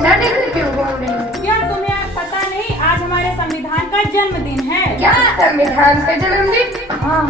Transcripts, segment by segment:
झंडा लेकर क्यों घूम रही हो? क्या तुम्हें पता नहीं आज हमारे संविधान का जन्मदिन है? क्या संविधान का जन्मदिन? हाँ,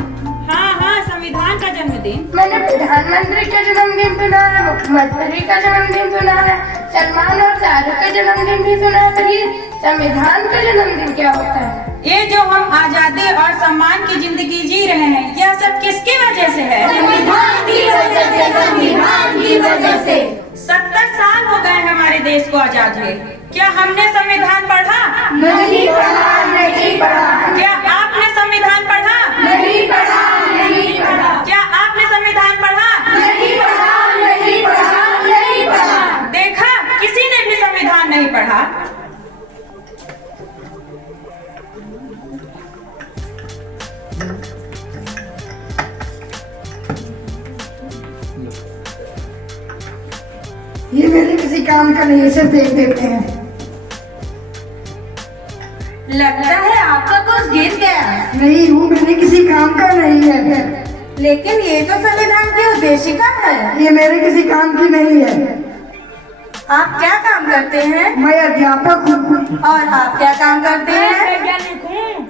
संविधान का जन्मदिन। मैंने प्रधानमंत्री का जन्मदिन सुना है, मुख्यमंत्री का जन्मदिन सुना है, सलमान और शाहरुख का जन्मदिन भी सुना है, पर ये संविधान का जन्मदिन क्या होता है? ये जो हम आजादी और सम्मान की जिंदगी जी रहे हैं, यह सब किसकी वजह से है? संविधान की वजह से, संविधान की वजह से। 70 साल हो गए हमारे देश को आजाद हुए। क्या हमने संविधान पढ़ा? नहीं पढ़ा, नहीं पढ़ा। क्या आपने संविधान पढ़ा? नहीं पढ़ा, नहीं पढ़ा। क्या आपने संविधान पढ़ा? नहीं पढ़ा, नहीं पढ़ा, नहीं पढ़ा। देखा, किसी ने भी संविधान नहीं पढ़ा। ये मेरे किसी काम का नहीं, इसे फेंक देते हैं। लगता है आपका कुछ गिर गया। नहीं, वो मेरे किसी काम का नहीं है। लेकिन ये तो संविधान की उद्देशिका है। ये मेरे किसी काम की नहीं है। आप क्या काम करते हैं? मैं अध्यापक हूँ। और आप क्या काम करते हैं? वैज्ञानिक हूँ।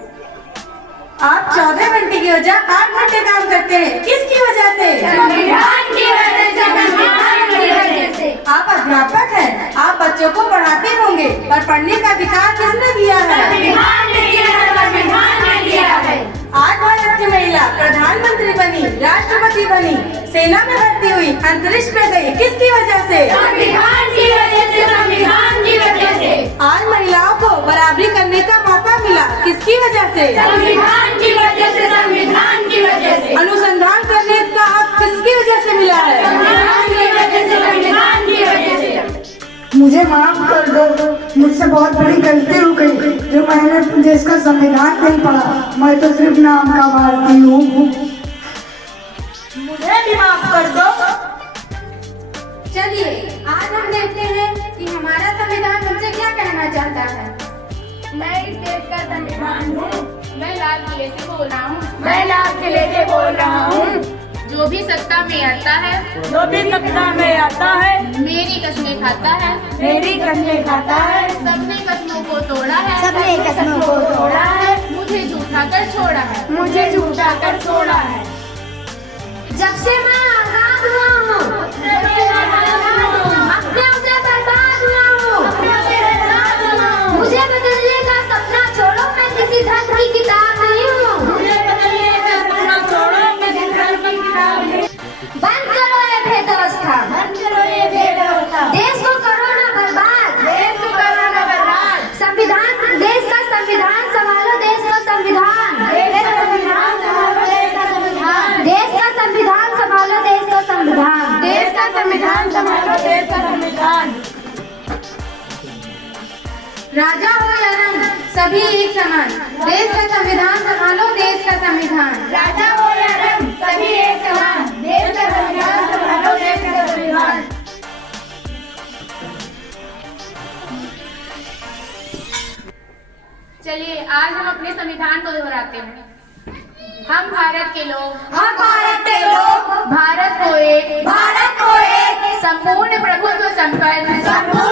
आप 14 घंटे की वजह 8 घंटे काम करते हैं, किसकी वजह से? संविधान की वजह से, संविधान की वजह से। आप अध्यापक हैं, आप बच्चों को पढ़ाते होंगे, पर पढ़ने का अधिकार किसने दिया है? संविधान ने दिया है, संविधान ने दिया है। आज भारत की महिला प्रधानमंत्री बनी, राष्ट्रपति बनी, सेना में भर्ती हुई, अंतरिक्ष में गई, किसकी वजह से? संविधान की वजह से, संविधान की वजह से। आज महिलाओं को बराबरी करने का मौका मिला, किसकी वजह से? संविधान की वजह से, संविधान की वजह से। अनुसंधान करने का हक किसकी वजह से मिला है? संविधान की वजह से, संविधान की वजह से। मुझे माफ कर दो, मुझसे बहुत बड़ी गलती हो गई जो मैंने देश का संविधान नहीं पढ़ा। मैं तो सिर्फ नाम का भारतीय हूँ। मुझे भी माफ कर दो। चलिए आज हम देखते हैं कि हमारा संविधान हमसे क्या कहना चाहता है। मैं इस देश का संविधान हूँ। मैं लाल किले से बोल रहा हूँ। मैं लाल किले से बोल रहा हूँ। जो भी सत्ता में आता है, जो भी सत्ता में आता है, मेरी कसमें खाता है, मेरी कसमें खाता है। सबने कसमों को तोड़ा है, सबने कसमों को तोड़ा है। मुझे झूठा कर छोड़ा है, मुझे झूठा कर छोड़ा है। जब से मैं आजाद हुआ हूँ, अपने से बर्बाद हुआ हूँ। मुझे बदलने का सपना छोड़ो, मैं किसी धर्म की किताब नहीं हूँ। बंद करो ये भेदव्यवस्था, बंद करो ये भेदव्यवस्था। देश को करो ना बर्बाद, देश को करो ना बर्बाद। संविधान, देश का संविधान संभालो, देश का संविधान, देश का संविधान संभालो, देश का संविधान। देश का संविधान संभालो, देश का संविधान, देश का संविधान संभालो, देश का संविधान। राजा हो या रंग सभी एक समान, देश का संविधान संभालो, देश का संविधान। राजा हो या रंग सभी एक समान, देश का संविधान संभालो, देश का संविधान। चलिए आज हम अपने संविधान को दोहराते हैं। हम भारत के लोग, हम भारत के लोग भारत को एक संपूर्ण संपूर्ण प्रभुत्व संपन्न संपूर्ण